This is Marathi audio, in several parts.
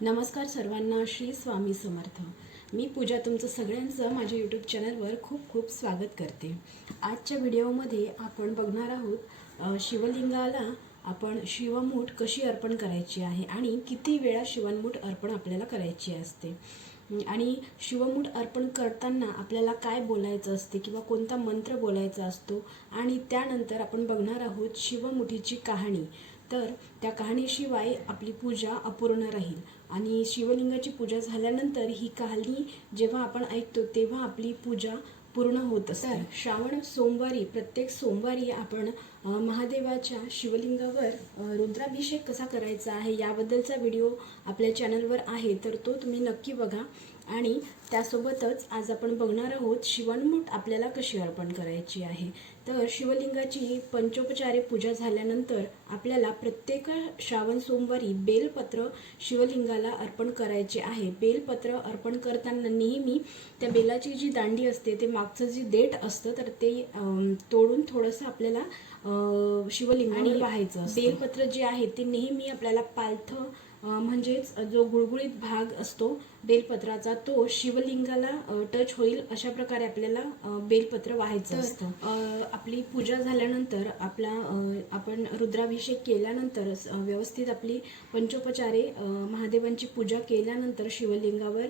नमस्कार सर्वांना, श्री स्वामी समर्थ। मी पूजा तुमचं सगळ्यांचं माझ्या यूट्यूब चॅनलवर खूप खूप स्वागत करते। आजच्या व्हिडिओमध्ये आपण बघणार आहोत शिवलिंगाला आपण शिवमूठ कशी अर्पण करायची आहे आणि किती वेळा शिवमूठ अर्पण आपल्याला करायची असते आणि शिवमूठ अर्पण करताना आपल्याला काय बोलायचं असते किंवा कोणता मंत्र बोलायचा असतो आणि त्यानंतर आपण बघणार आहोत शिवमुठीची कहाणी। तर त्या कहाणीशिवाय आपली पूजा अपूर्ण राहील आणि शिवलिंगाची पूजा झाल्यानंतर ही कहाणी जेव्हा आपण ऐकतो तेव्हा आपली पूजा पूर्ण होत असते। श्रावण सोमवारी प्रत्येक सोमवारी आपण महादेवाच्या शिवलिंगावर रुद्राभिषेक कसा करायचा आहे याबद्दलचा व्हिडिओ आपल्या चॅनलवर आहे, तर तो तुम्ही नक्की बघा। आणि त्यासोबतच आज आपण बघणार आहोत शिवमूठ आपल्याला कशी अर्पण करायची आहे। तर शिवलिंगाची पंचोपचारे पूजा झाल्यानंतर आपल्याला प्रत्येक श्रावण सोमवारी बेलपत्र शिवलिंगाला अर्पण करायचे आहे। बेलपत्र अर्पण करताना नेहमी त्या बेलाची जी दांडी असते ते मागचं जे देठ असतं तर ते तोडून थोडंसं आपल्याला शिवलिंगावर वाहायचं असतं। बेलपत्र जे आहे ते नेहमी आपल्याला पालथं म्हणजेच जो गुळगुळीत भाग असतो बेलपत्राचा तो शिवलिंगाला टच होईल अशा प्रकारे आपल्याला बेलपत्र वाहायचं असतं। आपली पूजा झाल्यानंतर आपण रुद्राभिषेक केल्यानंतर व्यवस्थित आपली पंचोपचारे महादेवांची पूजा केल्यानंतर शिवलिंगावर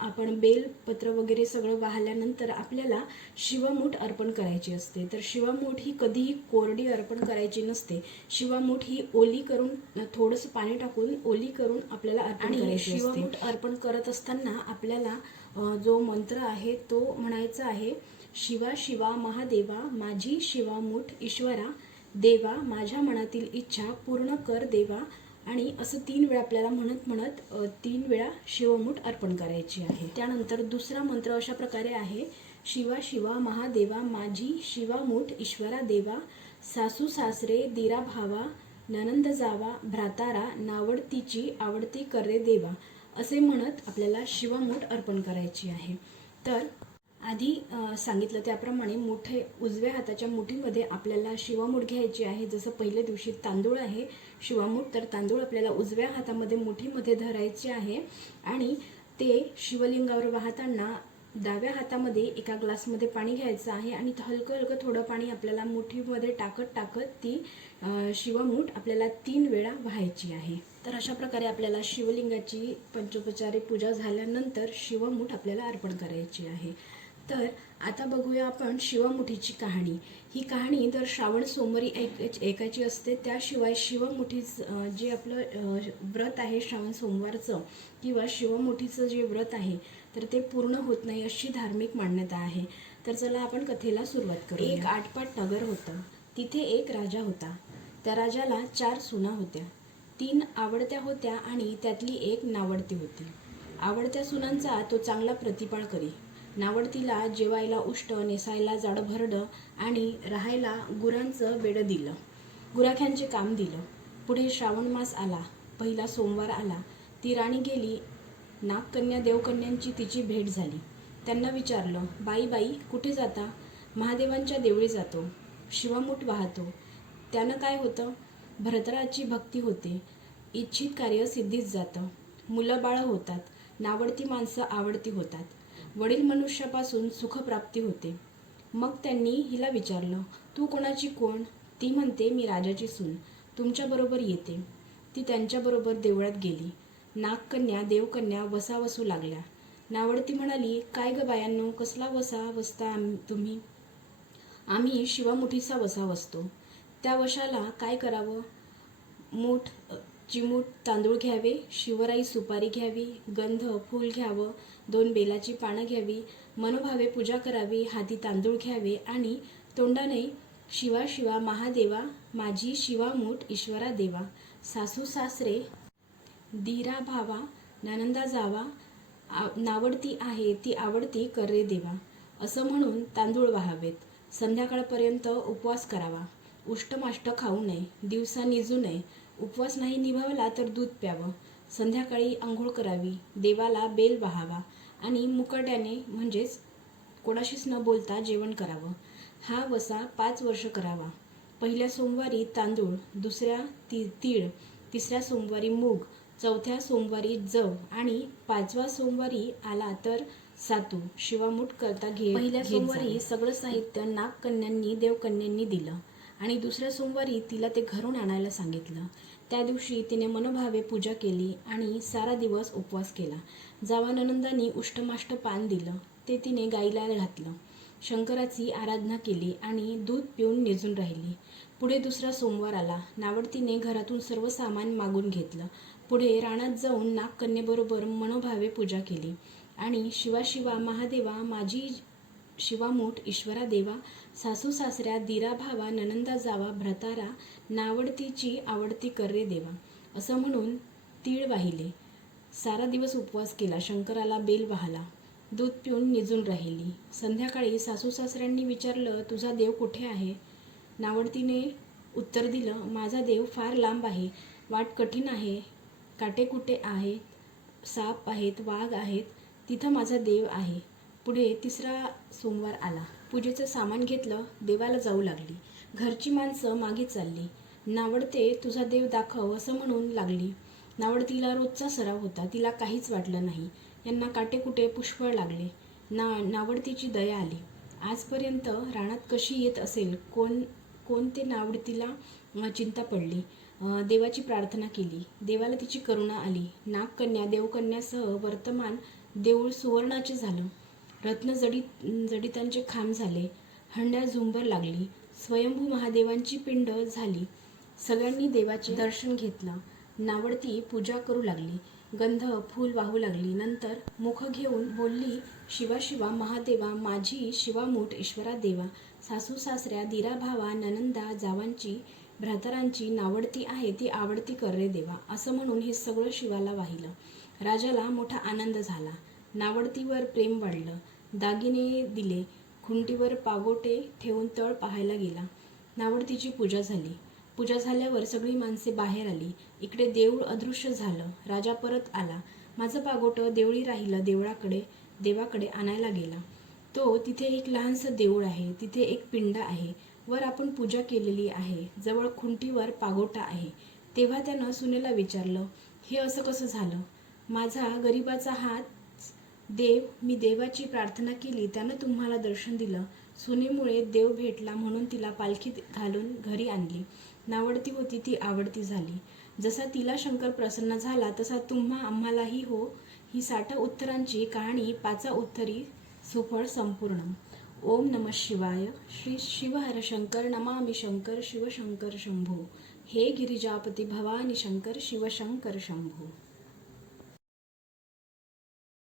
आपण बेलपत्र वगैरे सगळं वाहल्यानंतर आपल्याला शिवमूठ अर्पण करायची असते। तर शिवमूठ ही कधीही कोरडी अर्पण करायची नसते। शिवमूठ ही ओली करून थोडंसं पाणी टाकून ओली करून आपल्याला अर्पण करायची असते। शिवमूठ अर्पण करत असताना आपल्याला जो मंत्र आहे तो म्हणायचा आहे, शिवा शिवा महादेवा माझी शिवमूठ ईश्वरा देवा माझ्या मनातील इच्छा पूर्ण कर देवा। आणि असं 3 वेळा आपल्याला म्हणत 3 वेळा शिवमूठ अर्पण करायची आहे। त्यानंतर दुसरा मंत्र अशा प्रकारे आहे, शिवा शिवा महादेवा माझी शिवमूठ ईश्वरा देवा सासू सासरे दिरा भावा ननंद जावा भ्रातारा नावडतीची आवडती करे देवा। असे म्हणत आपल्याला शिवमूठ अर्पण करायची आहे। तर आधी सांगितलं त्याप्रमाणे उजव्या हाताच्या मुठीमध्ये आपल्याला शिवमूठ घ्यायची आहे। जसं पहिल्या दिवशी तांदूळ आहे शिवमूठ, तर तांदूळ आपल्याला उजव्या हातामध्ये मुठीमध्ये धरायचे आहे आणि ते शिवलिंगावर वाहताना डाव्या हातामध्ये एका ग्लासमध्ये पाणी घ्यायचं आहे आणि हलकं हलकं थोडं पाणी आपल्याला मुठीमध्ये टाकत ती शिवमूठ आपल्याला 3 वेळा वाहायची आहे। तर अशा प्रकारे आपल्याला शिवलिंगाची पंचोपचारे पूजा झाल्यानंतर शिवमूठ आपल्याला अर्पण करायची आहे। तर आता बघूया आपण शिवमुठीची कहाणी। ही कहाणी दर श्रावण सोमवारी ऐकायची असते। त्याशिवाय शिवमुठीचं जे आपलं व्रत आहे श्रावण सोमवारचं किंवा शिवमुठीचं जे व्रत आहे तर ते पूर्ण होत नाही अशी धार्मिक मान्यता आहे। तर चला आपण कथेला सुरुवात करू। एक आटपाट नगर होतं। तिथे एक राजा होता। त्या राजाला 4 सुना होत्या। 3 आवडत्या होत्या आणि त्यातली एक नावडती होती। आवडत्या सुनांचा तो चांगला प्रतिपाळ करी। नावडतीला जेवायला उष्ट, नेसायला जाडभरड आणि राहायला गुरांचं बेडं दिलं। गुराख्यांचे काम दिलं। पुढे श्रावण मास आला, पहिला सोमवार आला। ती राणी गेली। नागकन्या देवकन्यांची तिची भेट झाली। त्यांना विचारलं, बाई कुठे जाता? महादेवांच्या देवळी जातो, शिवमूठ वाहतो। त्यानं काय होतं? भरतराची भक्ती होते, इच्छित कार्य सिद्धीत जातं, मुलं बाळ होतात, नावडती माणसं आवडती होतात, वडील मनुष्यापासून सुखप्राप्ती होते। मग त्यांनी हिला विचारलं, तू कोणाची कोण? ती म्हणते, मी राजाची सून, तुमच्याबरोबर येते। ती त्यांच्याबरोबर देवळात गेली। नागकन्या देवकन्या वसा वसू लागल्या। नावडती म्हणाली, काय ग बायांनो, कसला वसा वसता तुम्ही? आम्ही शिवमुठीचा वसा वसतो। त्या वशाला काय करावं? चिमूट तांदूळ घ्यावे, शिवराई सुपारी घ्यावी, गंध फूल घ्यावं, 2 बेलाची पानं घ्यावी, मनोभावे पूजा करावी, हाती तांदूळ घ्यावे आणि तोंडाने शिवा शिवा महादेवा माझी शिवमूठ ईश्वरा देवा सासू सासरे दिरा भावा ननंदा जावा नावडती आहे ती आवडती करे देवा असं म्हणून तांदूळ वाहावेत। संध्याकाळपर्यंत उपवास करावा। उष्टमाष्ट खाऊ नये, दिवसा निजू नये, उपवास नाही निभावला तर दूध प्यावं। संध्याकाळी आंघोळ करावी, देवाला बेल वाहावा आणि मुकाट्याने म्हणजेच कोणाशीच न बोलता जेवण करावं। हा वसा 5 वर्ष करावा। पहिल्या सोमवारी तांदूळ, दुसऱ्या तीळ, तिसऱ्या सोमवारी मूग, चौथ्या सोमवारी जव आणि 5व्या सोमवारी आला तर सातू शिवामूठ करता पहिल्या सोमवारी सगळं साहित्य नागकन्यांनी देवकन्यांनी दिलं आणि दुसऱ्या सोमवारी तिला ते घरून आणायला सांगितलं. त्या दिवशी तिने मनोभावे पूजा केली आणि सारा दिवस उपवास केला. जावा ननंदांनी उष्टमाष्ट पान दिलं ते तिने गाईला घातलं. शंकराची आराधना केली आणि दूध पिऊन निजून राहिली. पुढे दुसरा सोमवार आला. नावडतीने घरातून सर्व सामान मागून घेतलं. पुढे रानात जाऊन नागकन्येबरोबर मनोभावे पूजा केली आणि शिवा शिवा महादेवा माझी शिवामूठ ईश्वरा देवा सासू सासऱ्या दीरा भावा ननंदा जावा भ्रतारा नावडतीची आवडती कर रे देवा असं म्हणून तीळ वाहिले. सारा दिवस उपवास केला. शंकराला बेल वाहला. दूध पिऊन निजून राहिली. संध्याकाळी सासू सासऱ्यांनी विचारलं, तुझा देव कुठे आहे? नावडतीने उत्तर दिलं, माझा देव फार लांब आहे. वाट कठीण आहे. काटेकुटे आहेत, साप आहेत, वाघ आहेत. तिथं माझा देव आहे. पुढे तिसरा सोमवार आला. पूजेचं सामान घेतलं. देवाला जाऊ लागली. घरची माणसं मागे चालली. नावडते तुझा देव दाखव असं म्हणून लागली. नावडतीला रोजचा सराव होता. तिला काहीच वाटलं नाही. यांना काटेकुटे पुष्कळ लागले. नावडतीची दया आली. आजपर्यंत रानात कशी येत असेल कोण ते नावडतीला चिंता पडली. देवाची प्रार्थना केली. देवाला तिची करुणा आली. नागकन्या देवकन्यासह वर्तमान देऊळ सुवर्णाचे झालं. रत्न जडितांचे खांब झाले. हंड्या झुंबर लागली. स्वयंभू महादेवांची पिंड झाली. सगळ्यांनी देवाचे दर्शन घेतलं. नावडती पूजा करू लागली. गंध फूल वाहू लागली. नंतर मुख घेऊन बोलली, शिवा शिवा महादेवा माझी शिवामूठ ईश्वरा देवा सासू सासऱ्या दीरा भावा ननंदा जावांची भ्रातरांची नावडती आहे ती आवडती कर रे देवा असं म्हणून हे सगळं शिवाला वाहिलं. राजाला मोठा आनंद झाला. नावडतीवर प्रेम वाढलं. दागिने दिले. खुंटीवर पागोटे ठेवून तळ पाहायला गेला. नावडतीची पूजा झाली. पूजा झाल्यावर सगळी माणसे बाहेर आली. इकडे देऊळ अदृश्य झालं. राजा परत आला. माझं पागोटं देवळी राहिलं. देवाकडे आणायला गेला. तो तिथे एक लहानसं देऊळ आहे. तिथे एक पिंड आहे. वर आपण पूजा केलेली आहे. जवळ खुंटीवर पागोटा आहे. तेव्हा त्यानं सुनेला विचारलं, हे असं कसं झालं? माझा गरिबाचा हात देव, मी देवाची प्रार्थना केली त्यानं तुम्हाला दर्शन दिलं. सुनेमुळे देव भेटला म्हणून तिला पालखीत घालून घरी आणली. नावडती होती ती आवडती झाली. जसा तिला शंकर प्रसन्न झाला तसा तुम्हा आम्हालाही हो. ही 60 उत्तरांची कहाणी 5 उत्तरी सुफळ संपूर्ण. ओम नमः शिवाय. श्री शिवहर शंकर नमामि शंकर शिवशंकर शंभो. हे गिरिजापती भवानी शंकर शिवशंकर शंभो.